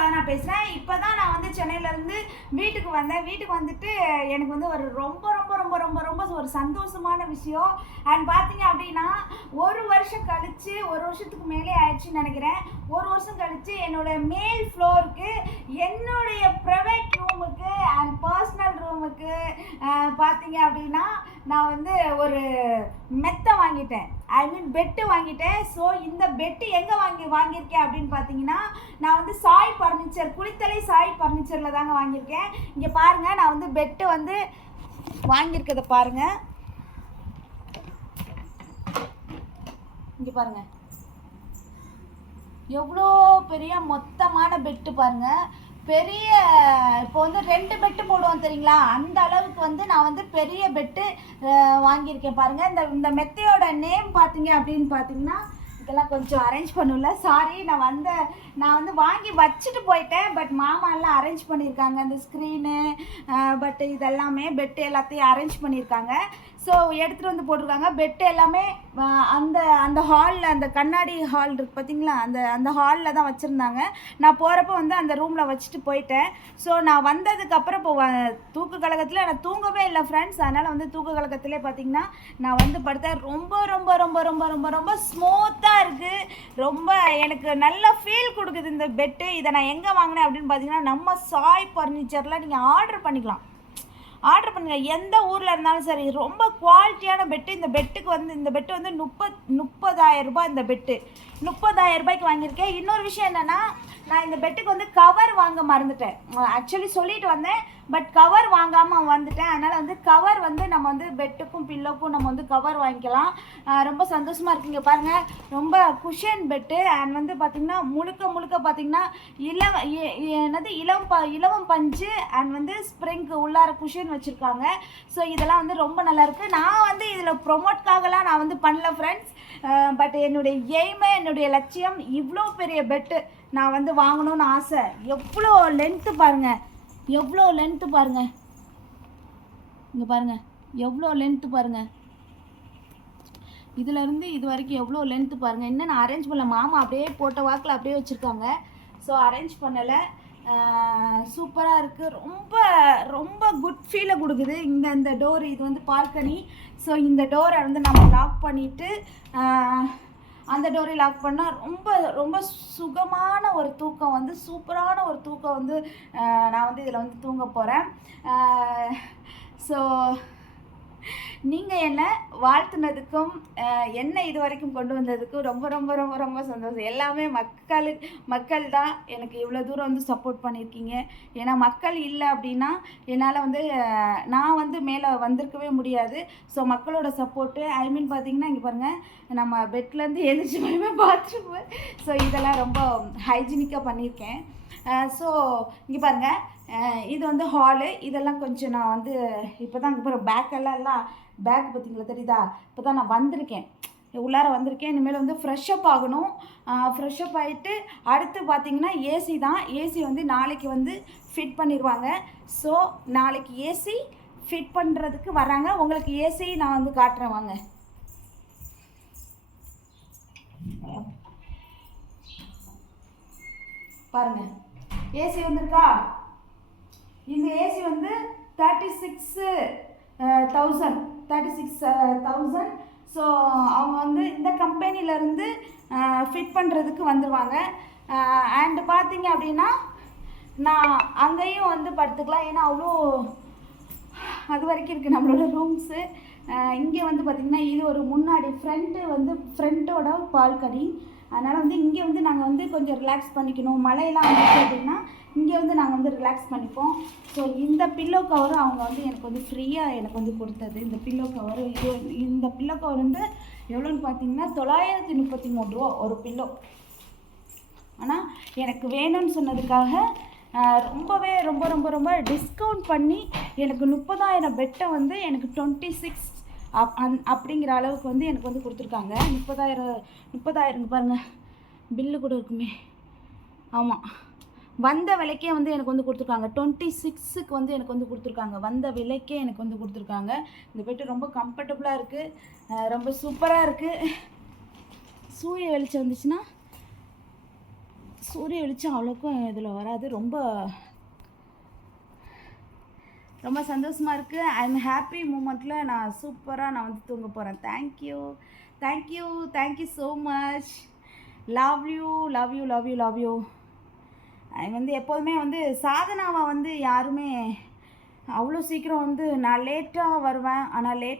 சாதனா பேசுகிறேன் இப்போ தான் நான் வந்து சென்னையிலேருந்து வீட்டுக்கு வந்தேன். வீட்டுக்கு வந்துட்டு எனக்கு வந்து ஒரு ரொம்ப ரொம்ப ரொம்ப ரொம்ப ரொம்ப ஒரு சந்தோஷமான விஷயம். அண்ட் பார்த்தீங்க அப்படின்னா ஒரு வருஷம் கழித்து ஒரு வருஷத்துக்கு மேலே ஆயிடுச்சுன்னு நினைக்கிறேன். ஒரு வருஷம் கழித்து என்னோட மேல் ஃப்ளோருக்கு என்னுடைய ப்ரைவேட் ரூமுக்கு அண்ட் பர்சனல் ரூமுக்கு பார்த்தீங்க அப்படின்னா நான் வந்து ஒரு மெத்தை வாங்கிட்டேன். ஐ மீன் பெட்டு வாங்கிட்டேன். ஸோ இந்த பெட்டு எங்கே வாங்கி வாங்கியிருக்கேன் அப்படின்னு பார்த்தீங்கன்னா நான் வந்து சாய் ஃபர்னிச்சர் குளித்தலை சாய் ஃபர்னிச்சரில் தாங்க வாங்கியிருக்கேன். இங்கே பாருங்கள் நான் வந்து பெட்டு வந்து வாங்கியிருக்கதை பாருங்கள் இங்கே பாருங்கள் எவ்வளோ பெரிய மொத்தமான பெட்டு பாருங்க. பெரிய இப்போ வந்து ரெண்டு பெட்டு போடுவோம் தெரியுங்களா? அந்த அளவுக்கு வந்து நான் வந்து பெரிய பெட்டு வாங்கியிருக்கேன் பாருங்க. இந்த இந்த மெத்தையோட நேம் பார்த்தீங்க அப்படின்னு பார்த்தீங்கன்னா இதெல்லாம் கொஞ்சம் அரேஞ்ச் பண்ணல சாரி நான் வந்த நான் வந்து வாங்கி வச்சுட்டு போயிட்டேன். பட் மாமா எல்லாம் அரேஞ்ச் பண்ணியிருக்காங்க. அந்த ஸ்க்ரீனு பட் இதெல்லாமே பெட்டு எல்லாத்தையும் அரேஞ்ச் பண்ணியிருக்காங்க. ஸோ எடுத்துகிட்டு வந்து போட்டிருக்காங்க. பெட்டு எல்லாமே அந்த அந்த ஹாலில் அந்த கண்ணாடி ஹால் இருக்கு பார்த்தீங்களா அந்த அந்த ஹாலில் தான் வச்சுருந்தாங்க. நான் போகிறப்ப வந்து அந்த ரூமில் வச்சுட்டு போயிட்டேன். ஸோ நான் வந்ததுக்கப்புறம் இப்போ வ- தூக்க கழகத்தில் நான் தூங்கவே இல்லை ஃப்ரெண்ட்ஸ் அதனால் வந்து தூக்க கழகத்திலே பார்த்தீங்கன்னா நான் வந்து படுத்தேன். ரொம்ப ரொம்ப ரொம்ப ரொம்ப ரொம்ப ரொம்ப ஸ்மூத்தாக இருக்குது ரொம்ப எனக்கு நல்ல ஃபீல் கொடுக்குது இந்த பெட்டு இதை நான் எங்கே வாங்கினேன் அப்படின்னு பார்த்தீங்கன்னா நம்ம சாய் ஃபர்னிச்சரில் நீங்கள் ஆர்டர் பண்ணிக்கலாம். ஆர்டர் பண்ணுங்கள் எந்த ஊரில் இருந்தாலும் சரி ரொம்ப குவாலிட்டியான பெட்டு இந்த பெட்டுக்கு வந்து இந்த பெட்டு வந்து முப்பத் முப்பதாயிரம் ரூபாய் இந்த பெட்டு முப்பதாயிரம் ரூபாய்க்கு வாங்கியிருக்கேன். இன்னொரு விஷயம் என்னென்னா நான் இந்த பெட்டுக்கு வந்து கவர் வாங்க மறந்துட்டேன். ஆக்சுவலி சொல்லிட்டு வந்தேன். பட் கவர் வாங்காமல் வந்துட்டேன். அதனால் வந்து கவர் வந்து நம்ம வந்து பெட்டுக்கும் பில்லோக்கும் நம்ம வந்து கவர் வாங்கிக்கலாம். ரொம்ப சந்தோஷமாக இருக்குங்க பாருங்கள் ரொம்ப குஷன் பெட்டு அண்ட் வந்து பார்த்திங்கன்னா முழுக்க முழுக்க பார்த்திங்கன்னா இளம் என்னது இளம் ப இலவம் பஞ்சு அண்ட் வந்து ஸ்ப்ரிங்க்கு உள்ளார குஷன் வச்சுருக்காங்க. ஸோ இதெல்லாம் வந்து ரொம்ப நல்லாயிருக்கு நான் வந்து இதில் ப்ரொமோட்காகலாம் நான் வந்து பண்ணல ஃப்ரெண்ட்ஸ் பட் என்னுடைய எய்மை என்னுடைய லட்சியம் இவ்வளோ பெரிய பெட்டு நான் வந்து வாங்கணும்னு ஆசை. எவ்வளோ லென்த்து பாருங்கள் எவ்வளோ லென்த்து பாருங்கள் இங்கே பாருங்கள் எவ்வளோ லென்த்து பாருங்கள் இதுலேருந்து இது வரைக்கும் எவ்வளோ லென்த்து பாருங்கள் இன்னும் நான் அரேஞ்ச் பண்ணல. மாமா அப்படியே போட்ட வாக்கில் அப்படியே வச்சுருக்காங்க. ஸோ அரேஞ்ச் பண்ணலை. சூப்பராக இருக்குது ரொம்ப ரொம்ப குட் ஃபீலை கொடுக்குது. இந்த இந்த டோர் இது வந்து பால்கனி ஸோ இந்த டோரை வந்து நம்ம லாக் பண்ணிவிட்டு அந்த டோரை லாக் பண்ணால் ரொம்ப ரொம்ப சுகமான ஒரு தூக்கம் வந்து சூப்பரான ஒரு தூக்கம் வந்து நான் வந்து இதில் வந்து தூங்க போகிறேன் ஸோ நீங்கள் என்னை வாழ்த்துனதுக்கும் என்னை இது வரைக்கும் கொண்டு வந்ததுக்கும் ரொம்ப ரொம்ப ரொம்ப ரொம்ப சந்தோஷம். எல்லாமே மக்கள் மக்கள் தான் எனக்கு இவ்வளோ தூரம் வந்து சப்போர்ட் பண்ணியிருக்கீங்க. ஏன்னா மக்கள் இல்லை அப்படின்னா என்னால் வந்து நான் வந்து மேலே வந்திருக்கவே முடியாது. ஸோ மக்களோட சப்போர்ட்டு ஐ மீன் பார்த்தீங்கன்னா இங்கே பாருங்கள் நம்ம பெட்லேருந்து எழுச்சி போயுமே பாத்ரூம் ஸோ இதெல்லாம் ரொம்ப ஹைஜீனிக்காக பண்ணியிருக்கேன். ஸோ இங்கே பாருங்கள் இது வந்து ஹாலு இதெல்லாம் கொஞ்சம் நான் வந்து இப்போ தான் அங்கே பேக் எல்லாம் எல்லாம் பேக் பார்த்தீங்களா தெரியுதா? இப்போ தான் நான் வந்திருக்கேன். உள்ளார வந்திருக்கேன். இனிமேல் வந்து ஃப்ரெஷ்அப் ஆகணும். ஃப்ரெஷ்அப் ஆகிட்டு அடுத்து பார்த்தீங்கன்னா ஏசி தான். ஏசி வந்து நாளைக்கு வந்து ஃபிட் பண்ணிடுவாங்க ஸோ நாளைக்கு ஏசி ஃபிட் பண்ணுறதுக்கு வராங்க. உங்களுக்கு ஏசி நான் வந்து காட்டுறேன் வாங்க. பாருங்க. ஏசி வந்திருக்கா? இந்த ஏசி வந்து thirty six thousand thirty six thousand so அவங்க வந்து இந்த கம்பெனிலேருந்து ஃபிட் uh, பண்ணுறதுக்கு வந்துடுவாங்க அண்டு uh, பார்த்தீங்க அப்படின்னா நான் அங்கேயும் வந்து படுத்துக்கலாம். ஏன்னா அவ்வளோ அது வரைக்கும் இருக்குது நம்மளோட ரூம்ஸு uh, இங்கே வந்து பார்த்திங்கன்னா இது ஒரு முன்னாடி ஃப்ரண்ட்டு வந்து ஃப்ரண்ட்டோட பால்கனி. அதனால் வந்து இங்கே வந்து நாங்கள் வந்து கொஞ்சம் ரிலாக்ஸ் பண்ணிக்கணும். மழையெல்லாம் வந்துச்சு அப்படின்னா இங்கே வந்து நாங்கள் வந்து ரிலாக்ஸ் பண்ணிப்போம். ஸோ இந்த பில்லோ கவரும் அவங்க வந்து எனக்கு வந்து ஃப்ரீயாக எனக்கு வந்து கொடுத்தது. இந்த பில்லோ கவர் இது இந்த பில்லோ கவர் வந்து எவ்வளோன்னு பார்த்தீங்கன்னா தொள்ளாயிரத்தி முப்பத்தி மூணு ரூபா ஒரு பில்லோ ஆனால் எனக்கு வேணும்னு சொன்னதுக்காக ரொம்பவே ரொம்ப ரொம்ப ரொம்ப டிஸ்கவுண்ட் பண்ணி எனக்கு முப்பதாயிரம் பெட்டை வந்து எனக்கு டுவெண்ட்டி சிக்ஸ் அப் அந் அப்படிங்கிற அளவுக்கு வந்து எனக்கு வந்து கொடுத்துருக்காங்க. முப்பதாயிரம் முப்பதாயிரம் பாருங்கள் பில்லு கூட இருக்குமே. ஆமாம் வந்த விலைக்கே வந்து எனக்கு வந்து கொடுத்துருக்காங்க. டுவெண்ட்டி சிக்ஸுக்கு வந்து எனக்கு வந்து கொடுத்துருக்காங்க. வந்த விலைக்கே எனக்கு வந்து கொடுத்துருக்காங்க. இந்த பெட்டு ரொம்ப கம்ஃபர்டபுளாக இருக்குது ரொம்ப சூப்பராக இருக்குது சூரிய வெளிச்சம் வந்துச்சுன்னா சூரிய வெளிச்சம் அவ்வளோக்கும் இதில் வராது. ரொம்ப ரொம்ப சந்தோஷமாக இருக்குது ஐம் ஹாப்பி மூமெண்ட்டில் நான் சூப்பராக நான் வந்து தூங்க போகிறேன் thank you thank you thank you so much love you love you love you love you வந்து எப்போதுமே வந்து சாதனாவை வந்து யாருமே அவ்வளோ சீக்கிரம் வந்து நான் லேட்டாக வருவேன். ஆனால் லேட்